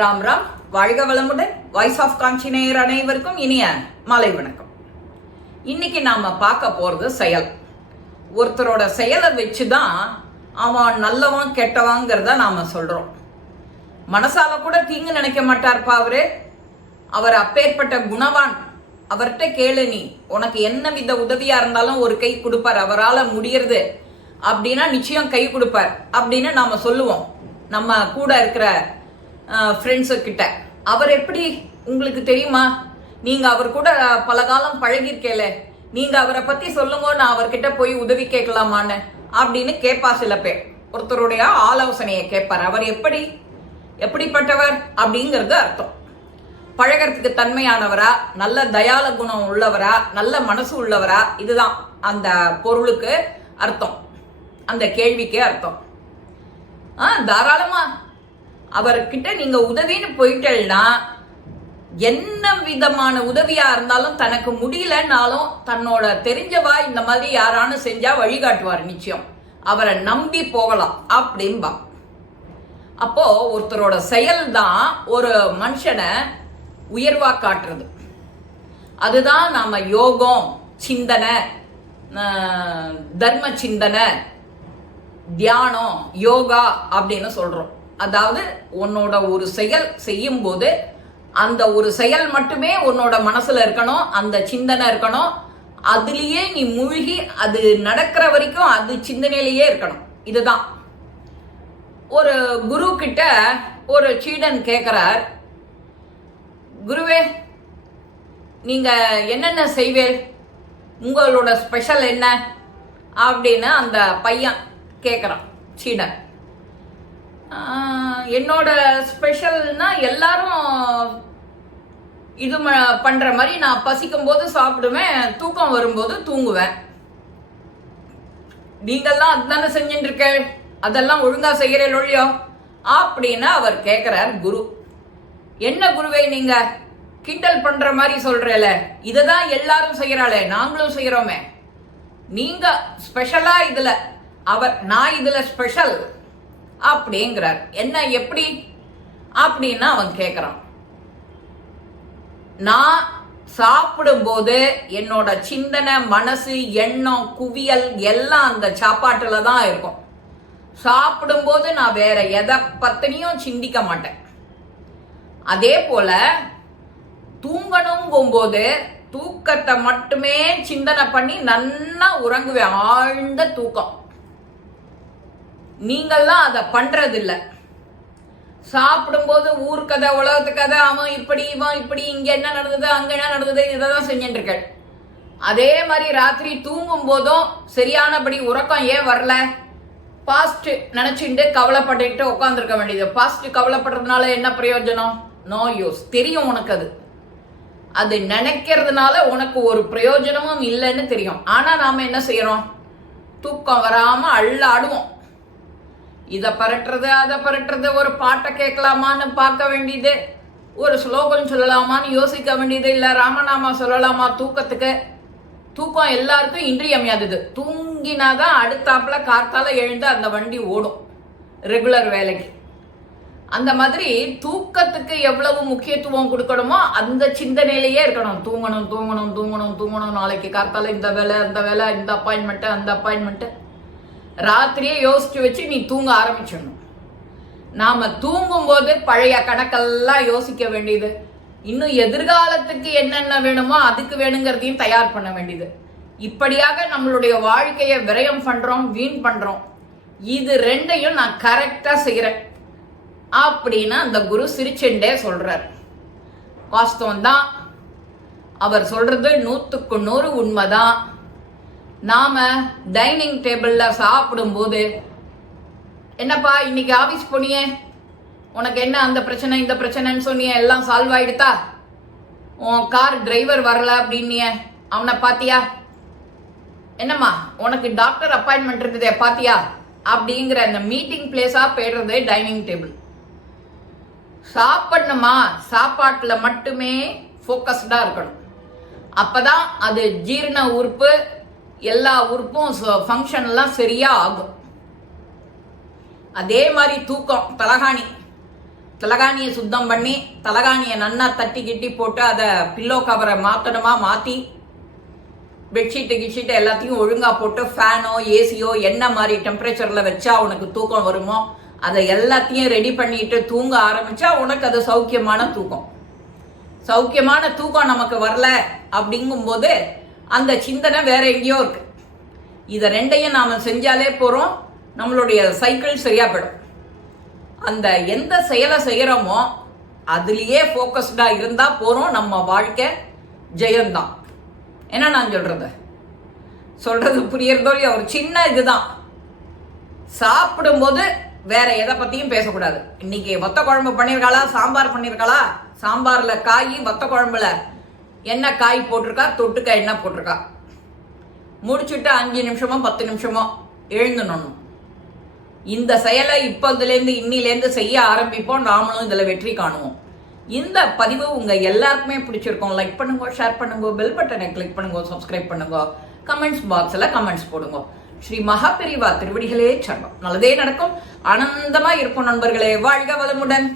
ராம் ராம். வாழ்க வளமுடன். Voice of காஞ்சி நேயர் அனைவருக்கும் இனிய மாலை வணக்கம். இன்னைக்கு நாம பார்க்க போறது செயல். ஒருத்தரோட செயலை வச்சுதான் அவன் நல்லவன் கெட்டவாங்கிறத நாம சொல்றோம். மனசால கூட தீங்கு நினைக்க மாட்டார்ப்பா அவரு. அவர் அப்பேற்பட்ட குணவான். அவர்கிட்ட கேளு, நீ உனக்கு என்ன வித உதவியா இருந்தாலும் ஒரு கை கொடுப்பார். அவரால் முடியறது அப்படின்னா நிச்சயம் கை கொடுப்பார் அப்படின்னு நாம சொல்லுவோம். நம்ம கூட இருக்கிற ஃப்ரெண்ட்ஸு கிட்ட. அவர் எப்படி உங்களுக்கு தெரியுமா? நீங்க அவர் கூட பல காலம் பழகிருக்கேல, நீங்க அவரை பத்தி சொல்லுங்க, நான் அவர்கிட்ட போய் உதவி கேட்கலாமான்னு அப்படின்னு கேட்பா சில பேர். ஒருத்தருடைய ஆலோசனையை கேட்பார். அவர் எப்படிப்பட்டவர் அப்படிங்கிறது அர்த்தம். பழகிறதுக்கு தன்மையானவரா, நல்ல தயால குணம் உள்ளவரா, நல்ல மனசு உள்ளவரா, இதுதான் அந்த பொருளுக்கு அர்த்தம், அந்த கேள்விக்கே அர்த்தம். தாராளமா அவர்கிட்ட நீங்க உதவின்னு போயிட்டேன்னா, என்ன விதமான உதவியா இருந்தாலும் தனக்கு முடியலன்னாலும் தன்னோட தெரிஞ்சவா இந்த மாதிரி யாரானு செஞ்சா வழிகாட்டுவார். நிச்சயம் அவரை நம்பி போகலாம் அப்படின்பா. அப்போ ஒருத்தரோட செயல் தான் ஒரு மனுஷனை உயர்வா காட்டுறது. அதுதான் நாம யோகம், சிந்தனை, தர்ம சிந்தனை, தியானம், யோகா அப்படின்னு சொல்றோம். அதாவது உன்னோட ஒரு செயல் செய்யும் போது அந்த ஒரு செயல் மட்டுமே உன்னோட மனசுல இருக்கணும், அந்த சிந்தனை இருக்கணும், அதுலயே நீ மூழ்கி அது நடக்கிற வரைக்கும் அது சிந்தனையிலேயே இருக்கணும். இதுதான். ஒரு குரு கிட்ட ஒரு சீடன் கேட்கிறார், குருவே நீங்க என்னென்ன செய்வேல், உங்களோட ஸ்பெஷல் என்ன அப்படின்னு அந்த பையன் கேட்குறான், சீடன். என்னோட ஸ்பெஷல்னா எல்லாரும் இது பண்ற மாதிரி நான் பசிக்கும் போது சாப்பிடுவேன், தூக்கம் வரும்போது தூங்குவேன். நீங்கெல்லாம் அதுதானே செஞ்சுட்டு இருக்க, அதெல்லாம் ஒழுங்கா செய்யறேன் ஒழியோ அப்படின்னு அவர் கேட்கிறார். குரு, என்ன குருவே நீங்க கிண்டல் பண்ற மாதிரி சொல்றேல, இதுதான் எல்லாரும் செய்யறாளே, நாங்களும் செய்யறோமே, நீங்க ஸ்பெஷலா இதுல, அவர் நான் இதுல ஸ்பெஷல் அப்படிங்கிறார். என்ன எப்படி அப்படின்னா அவன் கேட்கிறான், நான் சாப்பிடும்போது என்னோட சிந்தனை, மனசு, எண்ணம், குவியல் எல்லாம் அந்த சாப்பாட்டுல தான் இருக்கும். சாப்பிடும்போது நான் வேற எதை பத்தினியும் சிந்திக்க மாட்டேன். அதே போல தூங்கணுங்கும்போது தூக்கத்தை மட்டுமே சிந்தனை பண்ணி நன்னா உறங்குவேன், ஆழ்ந்த தூக்கம். நீங்கள்லாம் அதை பண்றது இல்லை. சாப்பிடும்போது ஊர் கதை, உலகத்து கதை, அவன் இப்படி இவன் இப்படி, இங்க என்ன நடந்தது அங்க என்ன நடந்தது, இதைதான் செஞ்சுட்டு இருக்க. அதே மாதிரி ராத்திரி தூங்கும் போதும் சரியானபடி உறக்கம் ஏன் வரல, பாஸ்ட் நினைச்சுட்டு கவலைப்பட்டுட்டு உட்காந்துருக்க வேண்டியது. பாஸ்ட் கவலைப்படுறதுனால என்ன பிரயோஜனம்? No use. தெரியும் உனக்கு அது நினைக்கிறதுனால உனக்கு ஒரு பிரயோஜனமும் இல்லைன்னு தெரியும். ஆனா நாம என்ன செய்யறோம்? தூக்கம் வராம அள்ளாடுவோம். இதை பரட்டுறது அதை பரட்டுறது, ஒரு பாட்டை கேட்கலாமான்னு பார்க்க வேண்டியது, ஒரு ஸ்லோகம் சொல்லலாமான்னு யோசிக்க வேண்டியது, இல்லை ராமநாமா சொல்லலாமா தூக்கத்துக்கு. தூக்கம் எல்லாருக்கும் இன்றியமையாதது. தூங்கினாதான் அடுத்தாப்புல காத்தால எழுந்து அந்த வண்டி ஓடும் ரெகுலர் வேலைக்கு. அந்த மாதிரி தூக்கத்துக்கு எவ்வளவு முக்கியத்துவம் கொடுக்கணுமோ அந்த சிந்தனையிலேயே இருக்கணும். தூங்கணும் தூங்கணும் தூங்கணும் தூங்கணும், நாளைக்கு காத்தால இந்த வேலை அந்த வேலை, இந்த அப்பாயின்மெண்ட் அந்த அப்பாயின்மெண்ட், ராத்திரியே யோசிச்சு வச்சு நீ தூங்க ஆரம்பிச்சிடணும். நாம தூங்கும் போது பழைய கணக்கெல்லாம் யோசிக்க வேண்டியது, இன்னும் எதிர்காலத்துக்கு என்னென்ன வேணுமோ அதுக்கு வேணுங்கிறதையும் தயார் பண்ண வேண்டியது. இப்படியாக நம்மளுடைய வாழ்க்கையை விரயம் பண்றோம், வீண் பண்றோம். இது ரெண்டையும் நான் கரெக்டா செய்யறேன் அப்படின்னு அந்த குரு சிரிச்செண்டே சொல்றார். வாஸ்தவம் தான், அவர் சொல்றது 100க்கு 100 உண்மைதான். நாம டைனிங் டேபிள்ல சாப்பிடும் போது, என்னப்பா இன்னைக்கு ஆபீஸ் போனியே, உனக்கு என்ன அந்த பிரச்சனை இந்த பிரச்சனைன்னு சொன்னிய, எல்லாம் சால்வ் ஆயிடுதா? உன் கார் டிரைவர் வரல அப்படின்னிய, அவனை பாத்தியா? என்னம்மா உனக்கு டாக்டர் அப்பாயின்மெண்ட் இருந்ததே பாத்தியா? அப்படிங்கிற அந்த மீட்டிங் பிளேஸா போயிடுறது டைனிங் டேபிள். சாப்பிடணுமா, சாப்பாட்டுல மட்டுமே போக்கஸ்டா இருக்கணும். அப்பதான் அது ஜீரண உறுப்பு, எல்லா உறுப்பும் ஃபங்க்ஷன் எல்லாம் சரியா ஆகும். அதே மாதிரி தூக்கம், தலகாணி தலகாணியை சுத்தம் பண்ணி தலகாணியை நன்னா தட்டி கிட்டி போட்டு அதை பில்லோ கவரை மாற்றணுமா மாற்றி பெட்ஷீட்டு கிட்ஷீட்டு எல்லாத்தையும் ஒழுங்காக போட்டு ஃபேனோ ஏசியோ என்ன மாதிரி டெம்பரேச்சரில் வச்சா உனக்கு தூக்கம் வருமோ அதை எல்லாத்தையும் ரெடி பண்ணிட்டு தூங்க ஆரம்பிச்சா உனக்கு அது சௌக்கியமான தூக்கம். சௌக்கியமான தூக்கம் நமக்கு வரல அப்படிங்கும்போது அந்த சிந்தனை வேற எங்கேயோ இருக்கு. இதை ரெண்டையும் நாம செஞ்சாலே போறோம், நம்மளுடைய சைக்கிள் சரியா போயிடும். அந்த எந்த செயலை செய்யறோமோ அதுலயே போக்கஸ்டா இருந்தா போறோம், நம்ம வாழ்க்கை ஜெயம்தான். என்ன நான் சொல்றது புரியறதோ இல்லையா? ஒரு சின்ன இதுதான், சாப்பிடும்போது வேற எதை பத்தியும் பேசக்கூடாது. இன்னைக்கு வத்த குழம்பு பண்ணிருக்காளா, சாம்பார் பண்ணிருக்காளா, சாம்பார்ல காய், வத்த குழம்புல என்ன காய் போட்டிருக்கா, தொட்டுக்க என்ன போட்டிருக்கா, முடிச்சுட்டு 5 நிமிஷமோ 10 நிமிஷமோ எழுந்துடணும். இந்த செயலை இப்போதுலேருந்து இன்னிலேருந்து செய்ய ஆரம்பிப்போம், நாமளும் இதுல வெற்றி காணுவோம். இந்த பதிவு உங்க எல்லாருக்குமே பிடிச்சிருக்கும். லைக் பண்ணுங்க, ஷேர் பண்ணுங்க, பெல் பட்டனை கிளிக் பண்ணுங்க, சப்ஸ்கிரைப் பண்ணுங்க, கமெண்ட்ஸ் பாக்ஸ்ல கமெண்ட்ஸ் போடுங்க. ஸ்ரீ மகாபெரிவா திருவடிகளே சரணம். நல்லதே நடக்கும், ஆனந்தமா இருக்கும் நண்பர்களே. வாழ்க வளமுடன்.